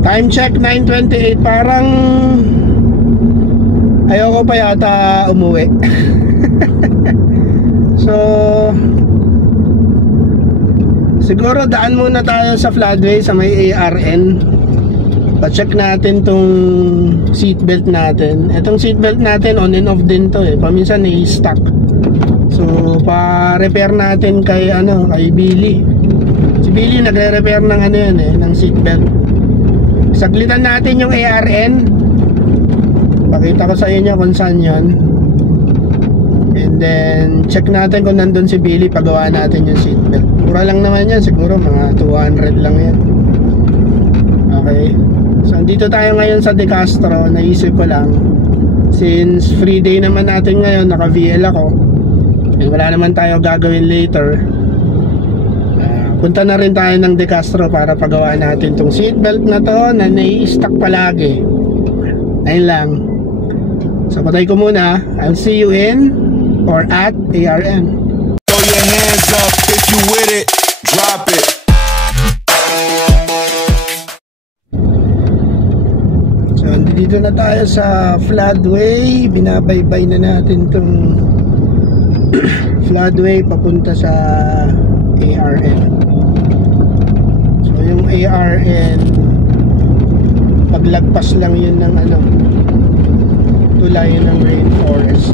Time check 9:28. Parang ayoko pa yata umuwi. So siguro daan muna tayo sa floodway sa may ARN. Pa-check natin tong seatbelt natin. Itong seatbelt natin on and off din to eh. Paminsan i-stuck. So pa-repair natin kay Billy. Si Billy nagre-repair ng ng seatbelt. Saglitan natin yung ARN. Pakita ko sa inyo kung saan yun. And then check natin kung nandun si Billy, pagawa natin yung seatbelt. Mura lang naman yan, siguro mga 200 lang yan. Okay. So andito tayo ngayon sa De Castro. Naisip ko lang, since free day naman natin ngayon, naka VL ako, eh, wala naman tayo gagawin later, punta na rin tayo ng De Castro para pagawa natin tong seatbelt na to na nai-stuck palagi. Ayun lang. So patay ko muna. I'll see you in or at ARN. Throw your hands up if you with it. Drop it. So dito na tayo sa floodway. Binabaybay na natin tong floodway papunta sa ARN. So yung ARN, paglagpas lang yun ng tulayan ng rainforest.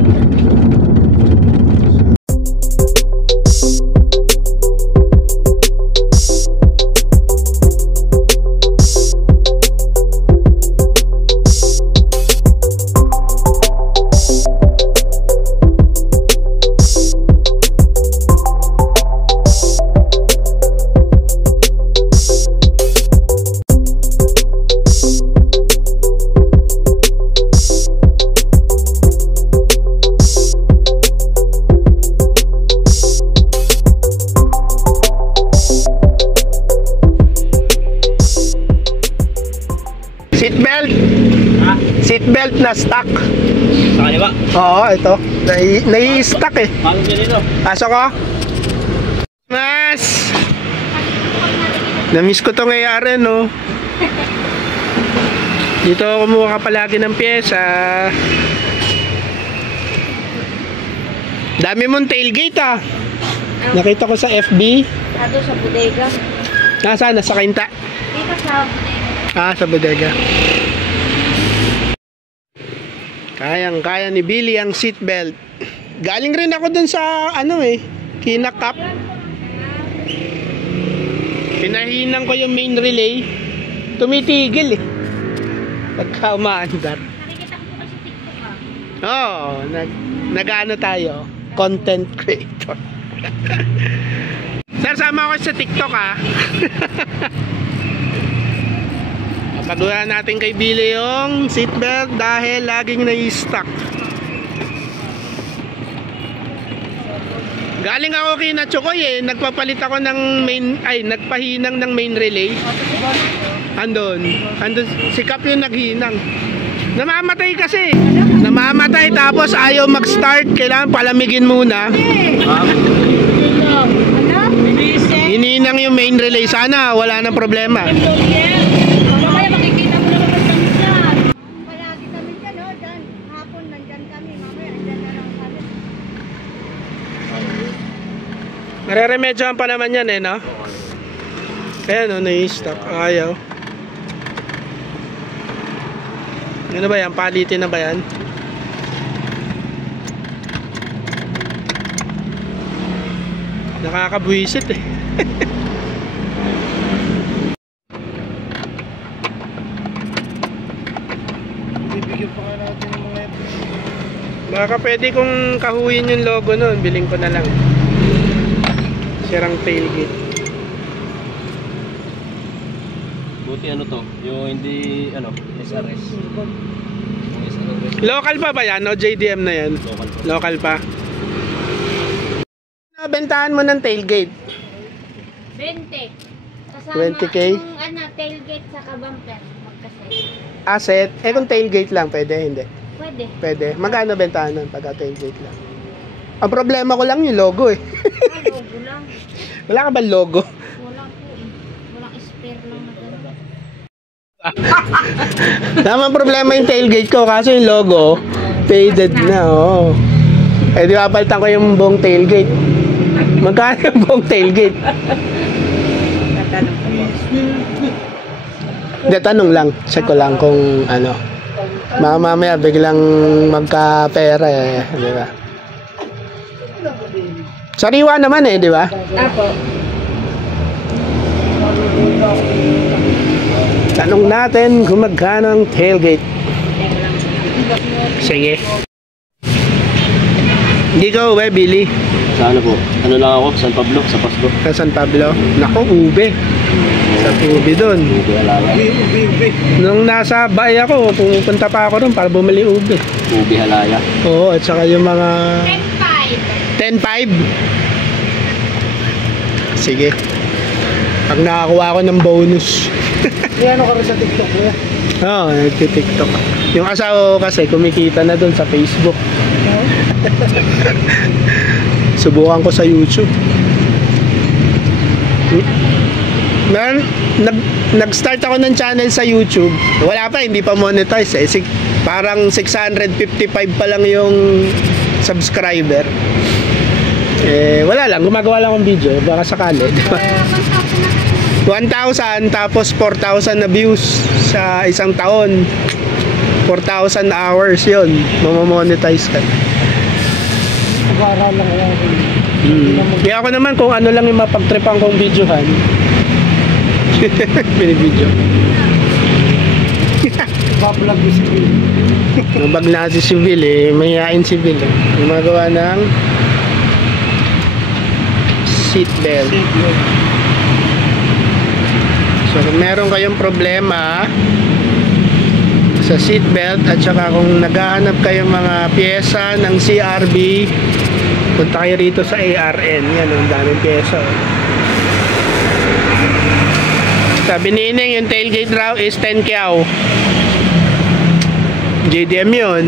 Seatbelt na stuck. Sa kanya ba? Oo, ito. Nai-stuck eh. Paano dyan ito? Pasok ko. Mas! Namiss ko itong ARN, no? Dito ako kumuha palagi ng pyesa. Dami mong tailgate ah. Nakita ko sa FB. Ato sa bodega. Nasaan? Nasa Kainta? Dito sa bodega. Ah, sa bodega. Kayang-kaya ni Billy ang seatbelt. Galing rin ako dun sa Kinakap. Pinahinan ko yung main relay. Tumitigil eh. Pagka umaandar. Nakikita ko kasi TikTok ah. Oo, nag-ano tayo? Content creator. Sir, sama ako sa TikTok ah. Pagawa natin kay Billy yung seatbelt dahil laging nai-stuck. Galing ako kina Chokoy eh, nagpapalit ako ng nagpahinang ng main relay. Andun si Kap yung naghinang. Namamatay kasi. Namamatay tapos ayaw mag-start, kailangan palamigin muna. Hininang yung main relay, sana wala nang problema. Nare-remedyohan pa naman yan eh, no? Kaya no, nai-stop. Ayaw. Ano ba yan? Palitin na ba yan? Nakakabwisit eh. Bibigyan pa nga natin ng mga... Baka pwede kong kahuyin yung logo nun. Biling ko na lang. Sirang tailgate. Buti to, yung hindi SRS. Local pa ba yan o JDM na yan? Local pa. Nabentahan mo ng tailgate? 20. Kasama 20K? yung tailgate sa bumper. Magkaset. Asset? Eh kung tailgate lang, pwede? Hindi? Pwede. Pwede. Magkano bentahan nun pagka tailgate lang? Ang problema ko lang yung logo eh. Logo lang. Wala ka ba logo? Walang po eh. Walang spare lang na gano'n. Naman problema yung tailgate ko, kaso yung logo, faded na, oo. Eh, di ba, palitan ko yung buong tailgate. Magkano yung buong tailgate? Hindi, tanong lang. Check ko lang kung ano. Mamaya biglang magka-pera eh, di ba? Sariwa naman eh, di ba? Apo. Tanong natin kung magkano ang tailgate. Sige. Hindi ka uwi, Billy. Sa ano po? Ano lang ako? San Pablo? Sa Pasko? Sa San Pablo. Naku, ube. Sa ube doon. Ube, halaga. Nung nasa bay ako, pupunta pa ako doon para bumili ube. Ube, halaya. Oo, at saka yung mga 10-5. 10-5. Sige. Pag nakakuha ako ng bonus. Ano ka rin sa TikTok mo? Oo, nagti-TikTok. Yung asawa ko kasi kumikita na doon sa Facebook. Subukan ko sa YouTube. Nag-start ako ng channel sa YouTube. Wala pa, hindi pa monetize eh. Parang 655 pa lang yung subscriber. Eh, wala lang, gumagawa lang akong video, baka sakali, di ba? 1,000 tapos 4,000 na views sa isang taon. 4,000 hours yun, mamamonetize ka. Nag-aaral lang kaya ako. Kaya ako naman kung ano lang yung mapagtripan kong videohan. Binibidyo. Bablog is free. Nabag na si Civil eh, mayayain si Civil eh. Gumagawa ng seatbelt. So kung meron kayong problema sa seatbelt at saka kung naghahanap kayong mga pyesa ng CRB, punta kayo rito sa ARN. Yan, ang daming pyesa. Sabi ni Ining, yung tailgate raw is 10 kyaw. JDM yun.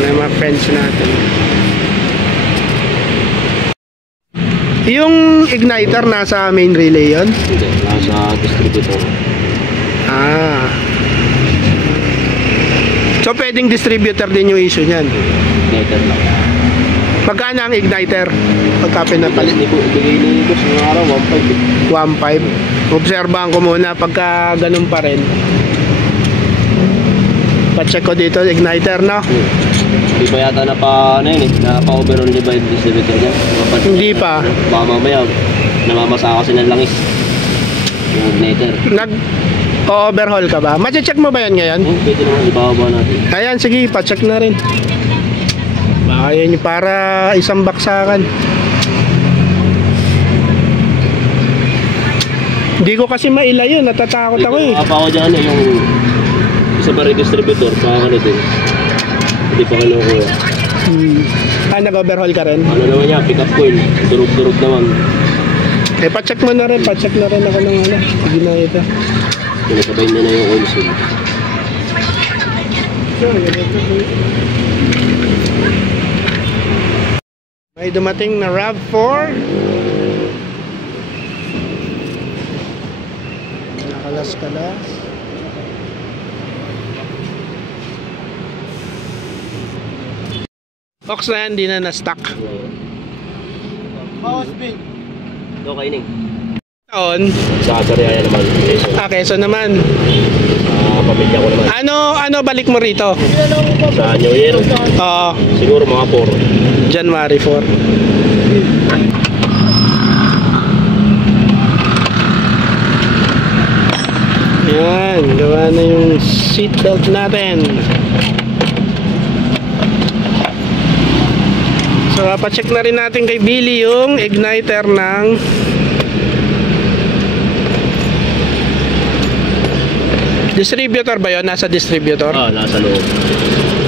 May mga friends natin. Yung igniter nasa main relay yun? Hindi, nasa distributor. Ah. So pwedeng distributor din yung issue niyan. Igniter lang. Magkano ang igniter? Pagka pinapalit. Hindi ko ibigay ni Boss ng araw, 1.5. 1.5. Obserbahan ko muna pagka ganun pa rin. Pa-check ko dito igniter na. Hindi pa yata ano yun eh, napa-overall niya ba yung distributor niya? Hindi pa. Baka mamaya, namamasa kasi ng langis. Yung igniter. Nag-overhaul ka ba? Mache-check mo ba yan ngayon? Pwede naman, ibababa natin. Ayan, sige, pa-check na rin. Baka yun yung para isang baksakan. Hindi ko kasi maila yun, natatakot ako eh. Apa ako dyan yung isa pa rin distributor, baka ano din. Hindi pa kinukuha. Nag-overhaul ka rin? Ano naman niya, pick up coil. Durug-durug naman. Eh, pa-check mo na rin. Pa-check na rin ako ng ano. Sige na ito. Pinasabay na yung oil seal. May dumating na RAV4. Nakalas-kalas. Box na yan, di na na-stock. Bawas big. Ito kaining. Taon? Sa Sariaya naman. Quezon naman. Pamilya ko naman. Ano balik mo rito? Sa New Year, Oo, siguro mga 4. January 4. Yan, gawa na yung seatbelt natin. So, pacheck na rin natin kay Billy yung igniter ng distributor ba yun? Nasa distributor? Oo, nasa loob.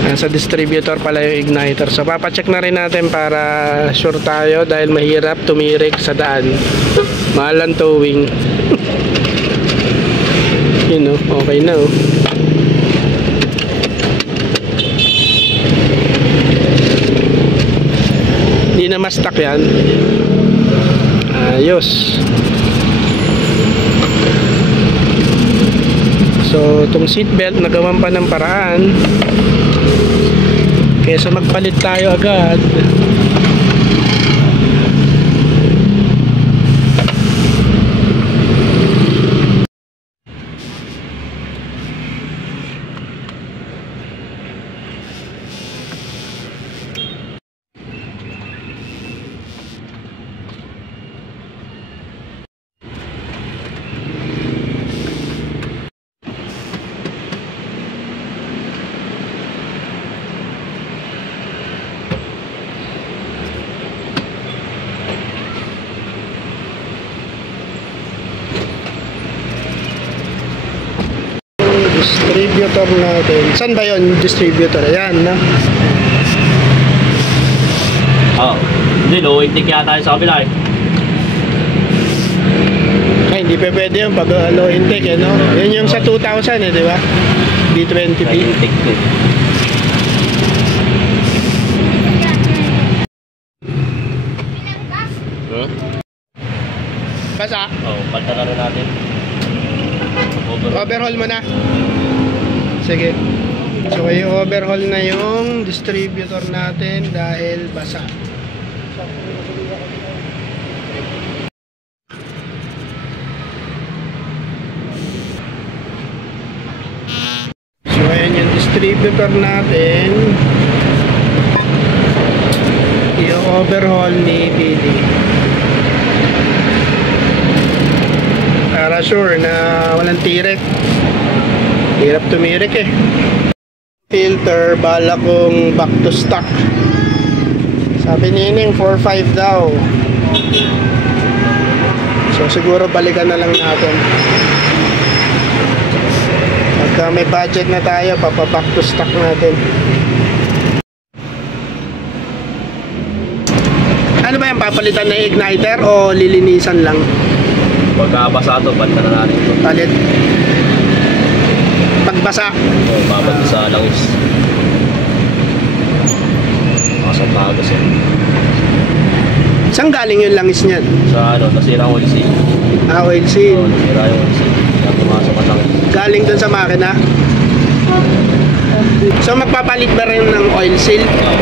Nasa distributor pala yung igniter. So papacheck na rin natin para sure tayo dahil mahirap tumirik sa daan. Mahal ang towing. Yun o, okay na o. Hindi na ma-stuck yan. Ayos. So itong seatbelt nagawan pa ng paraan kaysa magpalit tayo agad. Distributor natin. Saan ba yun? Distributor. Ayan, no? Oo. Hindi, low intake yata tayo sa kabila eh. Ay, hindi pa pwede yun pag low intake, eh, no? Yun yung sa 2,000, eh, di ba? B20B. High intake to. Hmm? Basa. Oo, palta na rin natin. Overhaul mo na. Sige. So, i-overhaul na yung distributor natin dahil basa. So, ayan yung distributor natin. I-overhaul ni PD. Para sure na walang tirek. Hirap tumirik eh. Filter, bala kong back to stock. Sabi ni Nining 4.5 daw. So siguro balikan na lang natin. Pagka may budget na tayo, papaback to stock natin. Ano ba yung papalitan na igniter o lilinisan lang? Pagkabasa ito, palta na natin ito. Palit. Pagbasa. Oo, babad sa langis. Makasang tagas eh. Saan galing yung langis niyan? Sa ano, nasira ang oil seal. Ah, oil Oo, seal. nasira yung oil seal. Kaya pumasok ang langis. Galing dun sa makina. So magpapalit ba rin ng oil seal? Oo.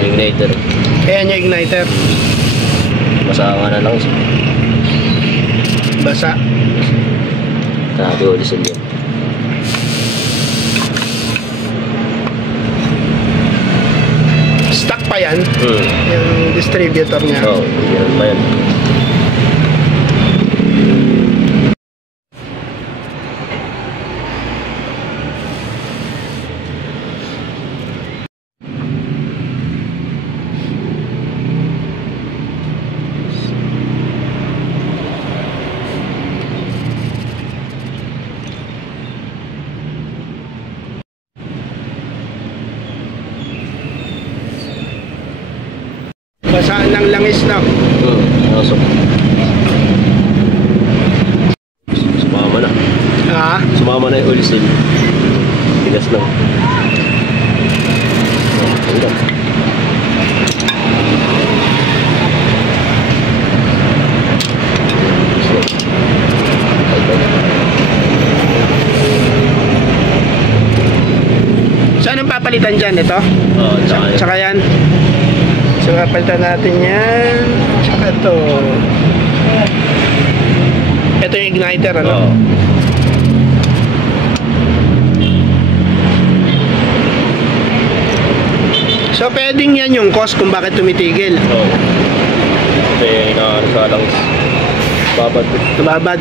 Igniter. Ayan yung igniter. Basa nga na lang siya. Basa. Grabe oil seal yan. Stock pa yan. Yung distributor niya. Oo, yan pa yan. Basaan ng langis na. Nasok. Sumama na. Ha? Sumama na yung oil seal. Tigas na. Hanggang. So anong papalitan dyan? Ito? Oo, tsaka yan. Tsaka yan. So papalitan natin yan. Tsaka ito. Ito yung igniter, ano? Oo. So pwedeng yan yung cause kung bakit tumitigil. Oo. Kasi inaano sa langis. Babad. Tumabad.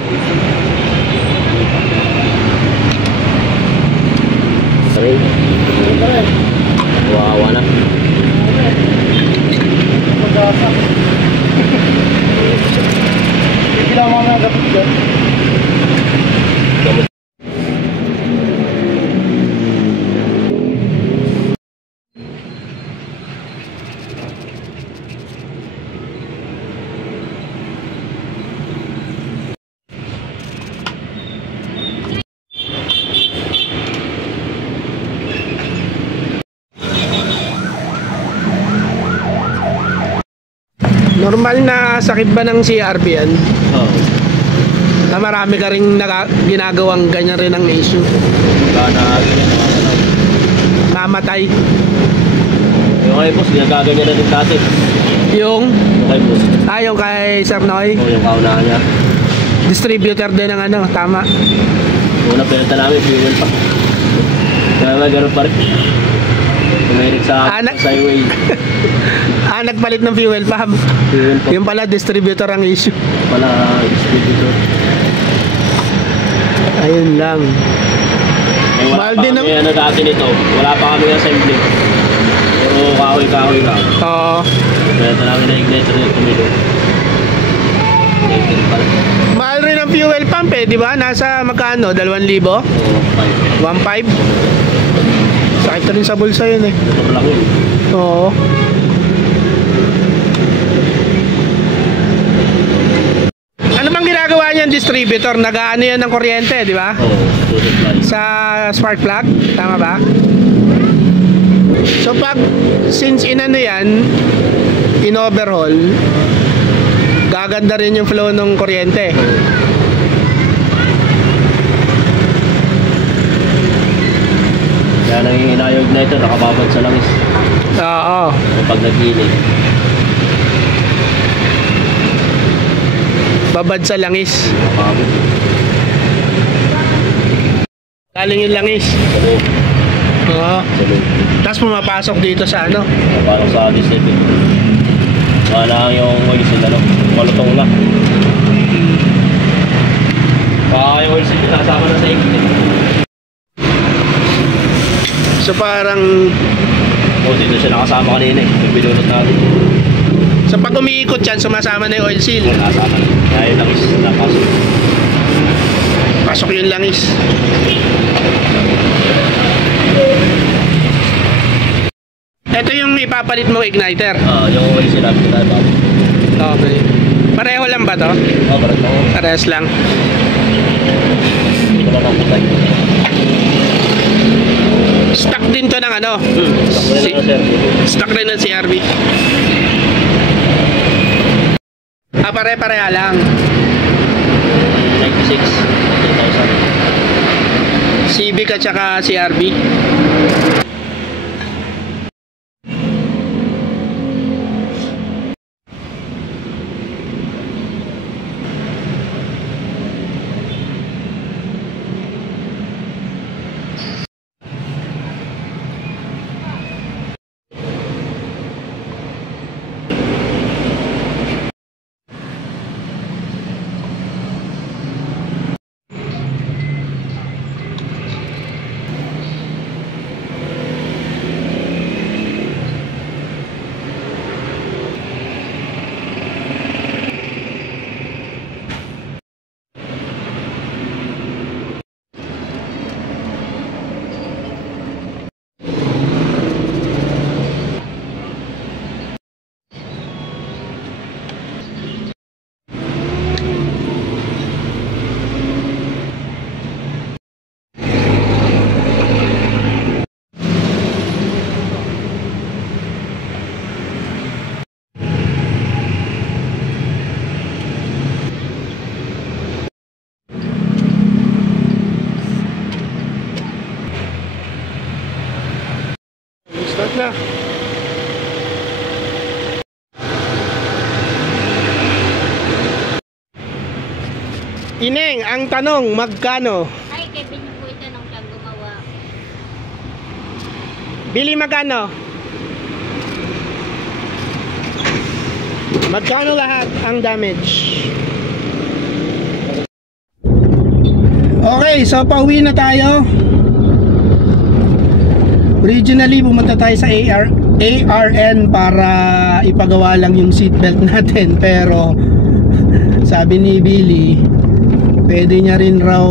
Sabi. Wawa na. Hindi lang mga dapat dyan. Normal na sakit ba ng CRB yan? Oo. Na marami ka rin ginagawang ganyan rin ang issue. Kana Mamatay. yung kay boss, ginagaganyan na din dati. Yung Yung kay boss. yung kay Sir Noy, Oo, yung kaunahan niya. distributor din ng ano, tama. Una pinunta namin, fuel pa. Kaya nga, ganun pa rin. Tumirik sa highway. Nagpalit ng fuel pump. Fuel pa. Yung pala distributor ang issue. Pala, distributor. Ayun lang. Eh, wala Mahal pa din kami, ano dati nito. Wala pa kami assembly. Puro kahoy-kahoy lang. Oo. Pinunta namin na igniter na tumilo. Igniter pala. Mahal rin ang fuel pump eh, di ba? Nasa magkano? 2,000? Oo, 5. 1,500? Sakit rin sa bulsa yun eh. Ito lang yun. Oo. Ano bang ginagawa niyan distributor? Nag-aano yan ng kuryente, di ba? Oo, supply. Sa spark plug, tama ba? So since inano yan, in-overhaul, gaganda rin yung flow ng kuryente. Kaya nangihina yung igniter, nakababad sa langis. Oo. Kapag nag-init. Babad sa langis. Nakababad. Galing yung langis. Oo, Oo. sa loob. Tapos pumapasok dito sa ano. Parang sa distributor. Wala yung oil seal, ano? Malutong na. Yung oil seal, nasama na sa igniter. So parang Oo, dito siya nakasama kanina eh. Yung binulot natin. so pag umiikot yan, sumasama na yung oil seal. Nakasama na. Kaya yung langis napasok. Pasok yung langis. Ito yung ipapalit mo igniter. Yung oil seal natin tayo bago. Okay. Pareho lang ba to? Parang ako. Parehas lang. Hindi ko lang nakutay. Stock din to ng ano? Sakto na sir. Stock rin ng CRV. Pare-pareha lang. 96. 3,000. Civic at saka CRV. Start na. Ineng, ang tanong, magkano? Ay, Kevin po ito nung siya gumawa. Bili magkano? Magkano lahat ang damage? Okay, so pauwi na tayo. Originally, pumunta tayo sa ARN para ipagawa lang yung seatbelt natin. Pero, sabi ni Billy, pwede niya rin raw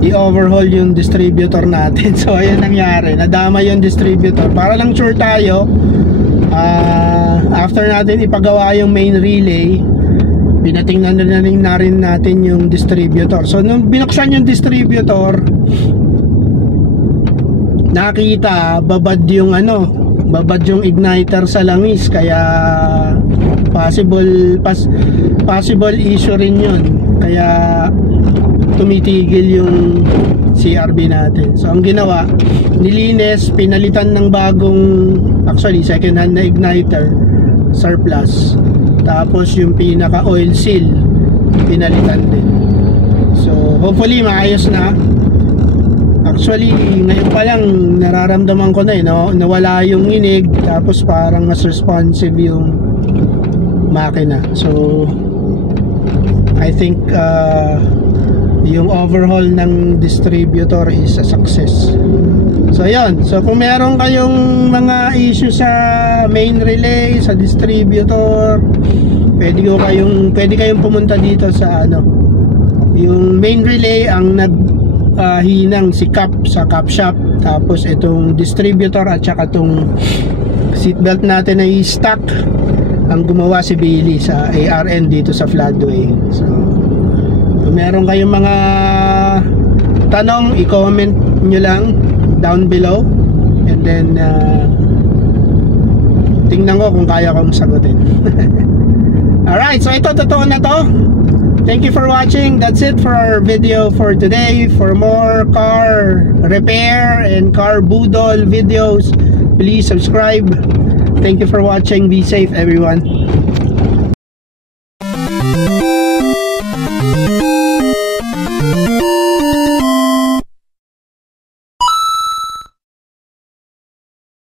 i-overhaul yung distributor natin. So, ayun nangyari. Nadama yung distributor. Para lang sure tayo, after natin ipagawa yung main relay, pinatingnan na rin natin yung distributor. So, nung binuksan yung distributor, nakita babad yung igniter sa langis, kaya possible issue rin yun, kaya tumitigil yung CRB natin. So ang ginawa, nilinis, pinalitan ng bagong, actually second hand na igniter, surplus, tapos yung pinaka oil seal pinalitan din. So hopefully maayos na. Actually ngayon pa lang nararamdaman ko na no? Nawala yung inig, tapos parang mas responsive yung makina. So I think yung overhaul ng distributor is a success. So yun, so kung meron kayong mga issue sa main relay, sa distributor, pwede kayong pumunta dito sa yung main relay ang hinang si Cap sa Cap Shop, tapos itong distributor at saka itong seatbelt natin ay stock, ang gumawa si Billy sa ARN dito sa Floodway. So kung meron kayong mga tanong, i-comment nyo lang down below, and then tingnan ko kung kaya kong sagutin. Alright, so ito, totoo na to. Thank you for watching. That's it for our video for today. For more car repair and car budol videos, please subscribe. Thank you for watching. Be safe, everyone.